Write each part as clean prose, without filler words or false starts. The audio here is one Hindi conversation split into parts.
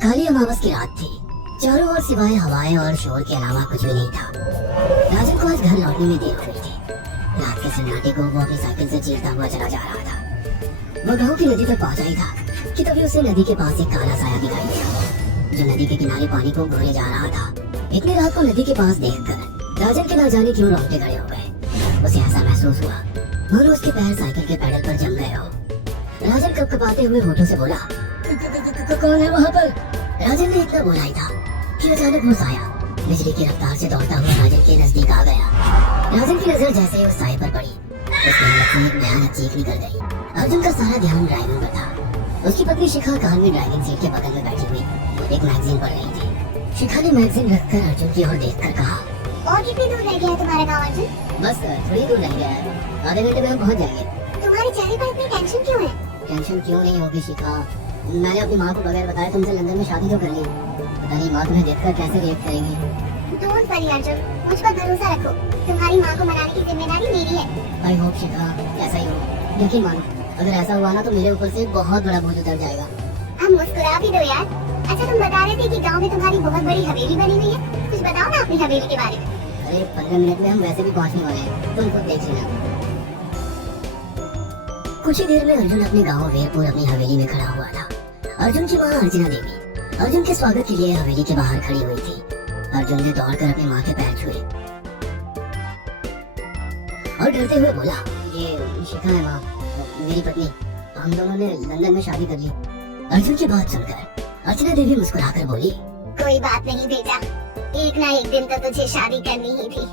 काली अमावस की रात थी। चारों ओर सिवाय हवाएं और शोर के अलावा कुछ भी नहीं था। राजन को आज घर लौटने में देर हो गई थी। रात के सन्नाटे को वो अपनी साइकिल से चीरता हुआ चला जा रहा था। वो गांव की नदी तक पहुंचा ही था कि तभी उसे नदी के पास एक काला साया दिखाई दिया जो नदी के किनारे पानी को घोले जा रहा था। इतनी रात को नदी के पास देखकर राजन के ना जाने क्यों रोंगटे खड़े हो गए। उसे ऐसा महसूस हुआ मानो उसके पैर साइकिल के पैडल पर जम गए हो। राजन कपकपाते हुए होठों से बोला, कौन है वहाँ पर? राजन ने इतना बोला ही था कि अचानक वो साया बिजली की रफ्तार से दौड़ता हुआ राजन के नजदीक आ गया। राजन की नजर जैसे ही उस साये पर पड़ी, उसके अंदर से एक भयानक चीख निकल गई। अर्जुन का सारा ध्यान ड्राइविंग पर था। उसकी पत्नी शिखा कार में ड्राइविंग सीट के बगल में बैठी हुई एक मैगजीन पढ़ रही थी। शिखा ने मैगजीन रखकर अर्जुन की ओर देखकर कहा, और कितनी दूर रह गया है तुम्हारा गाँव अर्जुन? बस थोड़ी दूर रह गया है, आधे घंटे में हम पहुँच जाएंगे। तुम्हारे चेहरे पर इतनी टेंशन क्यों है? टेंशन क्यों नहीं होगी शिखा, मैंने अपनी माँ को बगैर बताए तुमसे लंदन में शादी तो कर ली। पता नहीं माँ तुम्हें देखकर कैसे रिएक्ट करेगी। डोंट वरी अर्जुन, मुझ पर भरोसा रखो। तुम्हारी माँ को मनाने की जिम्मेदारी मेरी है। आई होप शिखा ऐसा ही हो। यकीन मानो अगर ऐसा हुआ ना तो मेरे ऊपर से बहुत बड़ा बोझ उतर जाएगा। हम मुस्कुरा भी दो यार। अच्छा तुम बता रहे थे कि गांव में तुम्हारी बहुत बड़ी हवेली बनी हुई है, कुछ बताओ ना अपनी हवेली के बारे में। अरे 15 मिनट में हम वैसे भी पहुंचने वाले हैं, तुम खुद देख लेना। कुछ ही देर में अर्जुन अपने गांव वीरपुर अपनी हवेली में खड़ा हुआ था। अर्जुन की माँ अर्चना देवी अर्जुन के स्वागत के लिए हवेली के बाहर खड़ी हुई थी। अर्जुन ने दौड़कर अपनी माँ के पैर छुए और डरते हुए बोला, ये शिखा है माँ, मेरी पत्नी। हम दोनों ने लंदन में शादी कर ली। अर्जुन की बात सुनकर अर्चना देवी मुस्कुराकर बोली, कोई बात नहीं बेटा, एक ना एक दिन तो तुझे शादी करनी ही थी।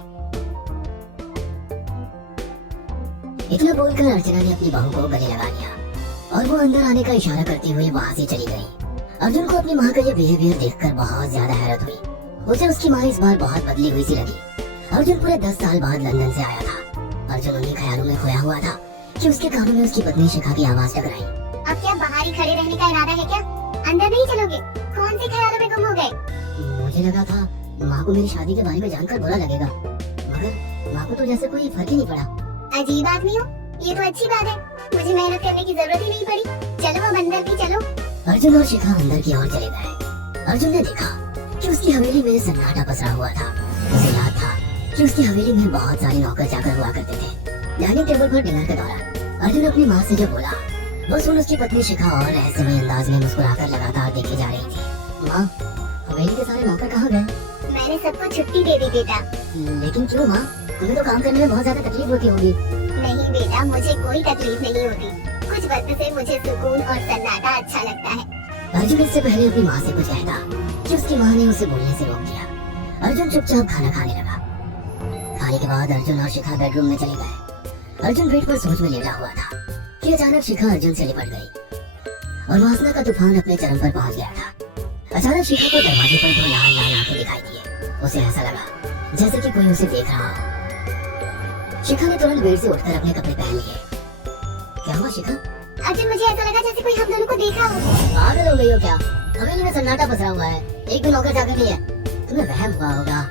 इतना बोलकर अर्चना ने अपनी बहू को गले लगा लिया और वो अंदर आने का इशारा करती हुई वहाँ से चली गई। अर्जुन को अपनी माँ का ये बिहेवियर देखकर बहुत ज्यादा हैरत हुई। उसे उसकी माँ इस बार बहुत बदली हुई सी लगी। अर्जुन पूरे 10 साल बाद लंदन से आया था। अर्जुन उन्हीं ख्यालों में खोया हुआ था कि उसके कानों में उसकी पत्नी शिखा की आवाज टकराई। अब क्या बाहर ही खड़े रहने का इरादा है क्या? अंदर नहीं चलोगे? कौन से ख्यालों में गुम हो गए? मुझे लगा था माँ को मेरी शादी के बारे में जानकर बुरा लगेगा, मगर माँ को तो जैसे कोई फर्क ही नहीं पड़ा। अजीब आदमी हो, ये तो अच्छी बात है। मुझे मेहनत करने की जरूरत ही नहीं पड़ी। चलो अब अंदर भी चलो। अर्जुन और शिखा अंदर की ओर चले गए। अर्जुन ने देखा कि उसकी हवेली में सन्नाटा पसरा हुआ था। उसे याद था कि उसकी हवेली में बहुत सारे नौकर चाकर हुआ करते थे। डाइनिंग टेबल पर डिनर के दौरान अर्जुन अपनी माँ से जो बोला वो सुन उसकी पत्नी शिखा और रहस्यमय अंदाज में मुस्कुराकर लगातार देखी जा रही थी। माँ, हवेली के सारे नौकर कहाँ गए? मैंने सबको छुट्टी दे दी बेटा। लेकिन क्यों माँ, तुम्हें तो काम करने में बहुत ज्यादा तकलीफ होती होगी। नहीं बेटा, मुझे कोई तकलीफ नहीं होती। कुछ वक्त से मुझे सुकून और सन्नाटा अच्छा लगता है। अर्जुन इससे पहले अपनी माँ से कुछ कहता कि उसकी माँ ने उसे बोलने से रोक दिया। अर्जुन चुपचाप खाना खाने लगा। खाने के बाद अर्जुन और शिखा बेडरूम में चले गए। अर्जुन बेड पर सोच में लेटा हुआ था कि अचानक शिखा अर्जुन से लिपट गई और वासना का तूफान अपने चरम पर पहुंच गया था। अचानक शिखा को दरवाजे पर 2 लाल लाल आंखें दिखाई दिए। उसे ऐसा लगा जैसे कि कोई उसे देख रहा हो। शिखा ने तुरंत बेड से उठकर अपने कपड़े पहन लिए। क्या हुआ शिखा? अर्जुन, मुझे ऐसा लगा जैसे कोई हम दोनों को देख रहा हो। पागल हो गई हो क्या? हवेली में सन्नाटा पसरा हुआ है, एक भी नौकर चाकर नहीं है। तुम्हें वहम हुआ होगा।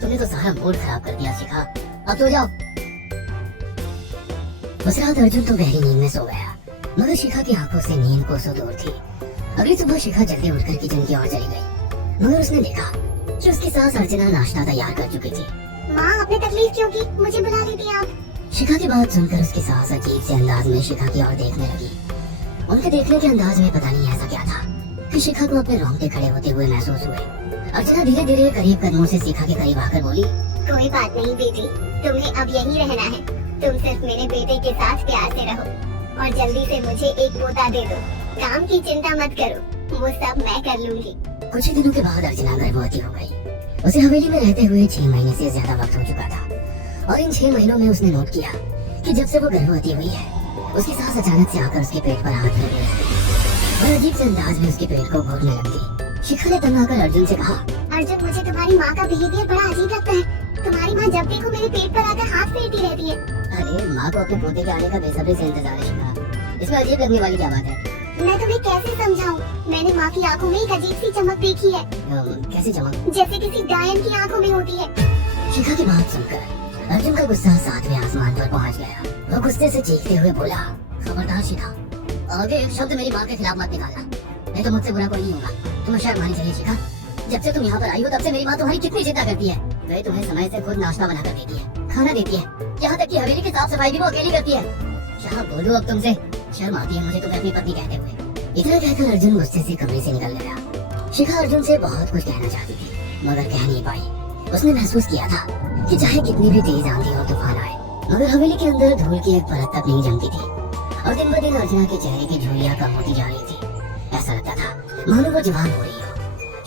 तुमने तो सारा मूड खराब कर दिया शिखा। अब सो जाओ। उस रात अर्जुन तो गहरी नींद में सो गया, मगर शिखा की आंखों से नींद कोसों दूर थी। अगली सुबह शिखा जल्दी उठकर किचन की ओर चली गई, मगर उसने देखा कि उसकी सास अर्चना नाश्ता तैयार कर चुकी थी। माँ, आपने तकलीफ क्यों की? मुझे बुला लेती आप। शिखा की बात सुनकर उसकी सास अजीब से अंदाज में शिखा की ओर देखने लगी। उनके देखने के अंदाज में पता नहीं ऐसा क्या था कि शिखा को अपने रोंगटे खड़े होते हुए महसूस हुए। अर्चना धीरे धीरे करीब कदमों से शिखा के करीब आकर बोली, कोई बात नहीं बेटी, तुम्हें अब यहीं रहना है। तुम सिर्फ मेरे बेटे के साथ प्यार से रहो और जल्दी से मुझे एक पोता दे दो। काम की चिंता मत करो, वो सब मैं कर लूंगी। कुछ ही दिनों के बाद अर्चना गर्भवती हो गई। उसे हवेली में रहते हुए 6 महीने से ज्यादा वक्त हो चुका था और इन 6 महीनों में उसने नोट किया कि जब से वो गर्भवती हुई है उसकी सास अचानक से आकर उसके पेट पर हाथ रखने लगती और अजीब से अंदाज में उसके पेट को घोटने लगती। शिखा ने तंग आकर अर्जुन से कहा, अर्जुन, मुझे तुम्हारी माँ का बिहेवियर बड़ा अजीब लगता है। तुम्हारी माँ जब देखो मेरे पेट पर आकर हाथ फेरती रहती है। अरे माँ को अपने पोते के आने का बेसब्री से इंतजार है शिखा, इसमें अजीब लगने वाली क्या बात है? मैं तुम्हें कैसे समझाऊं? मैंने माँ की आंखों में एक अजीब सी चमक देखी है। कैसी चमक? जैसे किसी डायन की आंखों में होती है। शिखा की बात सुनकर अर्जुन का गुस्सा 7वें आसमान पर पहुंच गया। वो गुस्से से चीखते हुए बोला, खबरदार शिखा, आगे एक शब्द मेरी माँ के खिलाफ मत निकालना। नहीं तो मुझसे बुरा कोई नहीं होगा। तुम्हें शर्म आनी चाहिए शिखा। जब से तुम यहाँ पर आई हो तब से मेरी माँ तुम्हारी कितनी चिंता करती है। वह तुम्हें समय से खुद नाश्ता बना कर देती है, खाना देती है, यहाँ तक कि हवेली की साफ सफाई भी वो अकेली करती है। शाह बोलो अब तुमसे, शर्म आती है मुझे तुम्हें अपनी पत्नी कहते हुए। इतना कहकर अर्जुन गुस्से से कमरे से निकल गया। शिखा अर्जुन से बहुत कुछ कहना चाहती थी मगर कह नहीं पाई। उसने महसूस किया था कि चाहे कितनी भी तेज आंधी और तूफान आए मगर हवेली के अंदर धूल की एक परत तक नहीं जमती थी और दिन ब दिन अर्चना के चेहरे की झुर्रियां कम होती जा रही थी। ऐसा लगता था मानो वो जवान हो रही हो।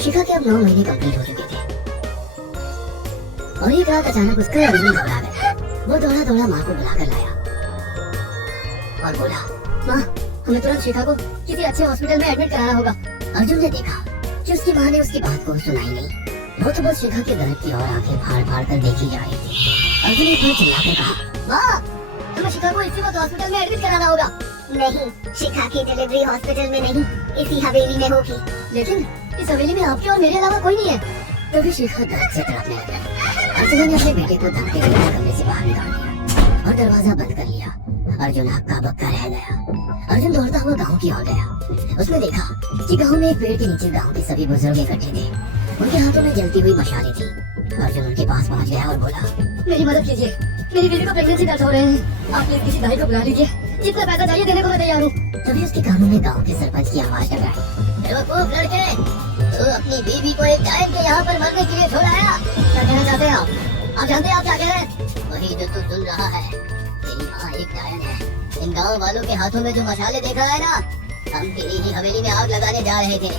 शिखा के अब 9 महीने कंप्लीट हो चुके थे और एक रात अचानक उसका अर्जुन घबरा गया। वो दौड़ा दौड़ा माँ को बुलाकर लाया और बोला, माँ हमें तुरंत शिखा को किसी अच्छे हॉस्पिटल में एडमिट कराना होगा। अर्जुन ने देखा कि उसकी माँ ने उसकी बात को सुनाई नहीं। वो तो बस शिखा के दर्द की ओर आंखें फाड़ फाड़ कर देखी जा रही थी। अर्जुन ने फिर चिल्लाकर कहा, माँ हमें शिखा को इसी वक्त हॉस्पिटल में एडमिट कराना होगा। नहीं, शिखा की डिलीवरी हॉस्पिटल में नहीं, इसी हवेली में होगी। लेकिन इस हवेली में आपके और मेरे अलावा कोई नहीं है। तभी शिखा दर्द से तड़पने लगा। अर्जुन ने अपने बेटे को धक्के देकर कमरे से बाहर निकाल दिया और दरवाजा बंद कर लिया। अर्जुन हक्का बक्का रह गया। अर्जुन दौड़ता हुआ गांव की ओर गया। उसने देखा कि गांव में एक पेड़ के नीचे गांव के सभी बुजुर्ग इकट्ठे थे। उनके हाथों में जलती हुई मशालें थी। अर्जुन उनके पास पहुंच गया और बोला, मेरी मदद कीजिए, मेरी बीवी को प्रेगनेंसी दर्द हो रहे हैं। आप प्लीज किसी भाई को बुला लीजिए, जितना पैसा चाहिए देने को मैं तैयार हूँ। तभी उसके कानों में गांव के सरपंच की आवाज टकराई, बेवकूफ लड़के, तू अपनी बीवी को एक डायन के यहाँ पर मरने के लिए छोड़ आया। क्या कहना चाहते हैं आप जानते हैं आप क्या कह रहे हैं? वही जो तू सुन रहा है, तेरी माँ एक डायन है। इन गाँव वालों के हाथों में जो मशाले देखा है ना, हम तेरी ही हवेली में आग लगाने जा रहे थे।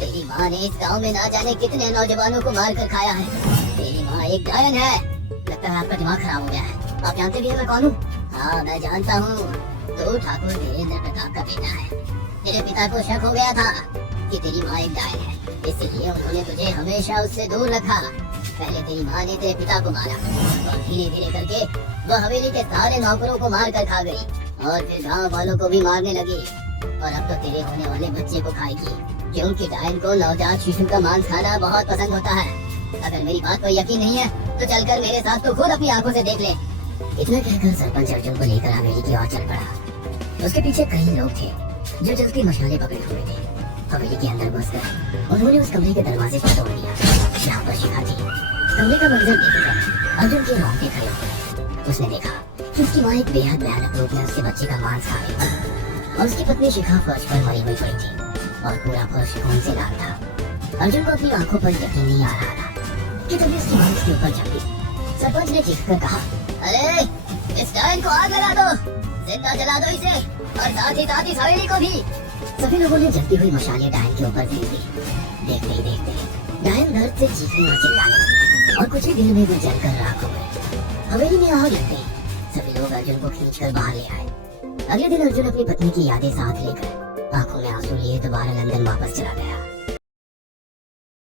तेरी माँ ने इस गांव में ना जाने कितने नौजवानों को मार कर खाया है। तेरी माँ एक डायन है। लगता है आपका दिमाग खराब हो गया है। आप जानते भी हैं मैं कौन हूँ? हाँ मैं जानता हूँ, तो ठाकुर धीरेन्द्र प्रताप का बेटा है। तेरे पिता को शक हो गया था कि तेरी माँ एक डायन है, इसलिए उन्होंने तुझे हमेशा उससे दूर रखा। पहले तेरी माँ ने तेरे पिता को मारा और धीरे धीरे करके वह हवेली के सारे नौकरों को मार कर खा गई और फिर गांव वालों को भी मारने लगी और अब तो तेरे होने वाले बच्चे को खाएगी, क्योंकि डायन को नवजात शिशु का मांस खाना बहुत पसंद होता है। अगर मेरी बात पर यकीन नहीं है तो चलकर मेरे साथ तो खुद अपनी आंखों से देख ले। इतना कहकर सरपंच अर्जुन को लेकर हवेली की ओर चल पड़ा। उसके पीछे कई लोग थे जो जल्दी मशाले पकड़े हुए थे। हवेली के अंदर घुसकर उन्होंने उस कमरे के दरवाजे को तोड़ दिया जहाँ पर शिखा थी। कमरे का मंजर देखकर अर्जुन के रोंगटे खड़े हो गए। उसने देखा कि उसकी माँ एक बेहद भयानक रूप में उसके बच्चे का मांस खा रही थी और उसकी पत्नी शिखा फर्श पर मरी हुई पड़ी थी और पूरा फर्श खून से लाल था। अर्जुन को अपनी आंखों पर यकीन नहीं आ रहा था कि तभी उसकी माँ उसके ऊपर झपटी। सरपंच ने चीखकर कहा, अरे इस डायन को आग लगा दो, जिंदा जला दो इसे और साथ ही हवेली को भी। सभी लोगों ने जलती हुई मशालें डायन के ऊपर फेंक दी। देखते ही देखते डायन दर्द से चीखने और चिल्लाने लगी और कुछ ही देर में वो जलकर राख हो गए। हवेली में आग लग गई। सभी लोग अर्जुन को खींचकर बाहर ले आए। अगले दिन अर्जुन अपनी पत्नी की यादें साथ लेकर आंखों में आंसू लिए दोबारा लंदन वापस चला गया।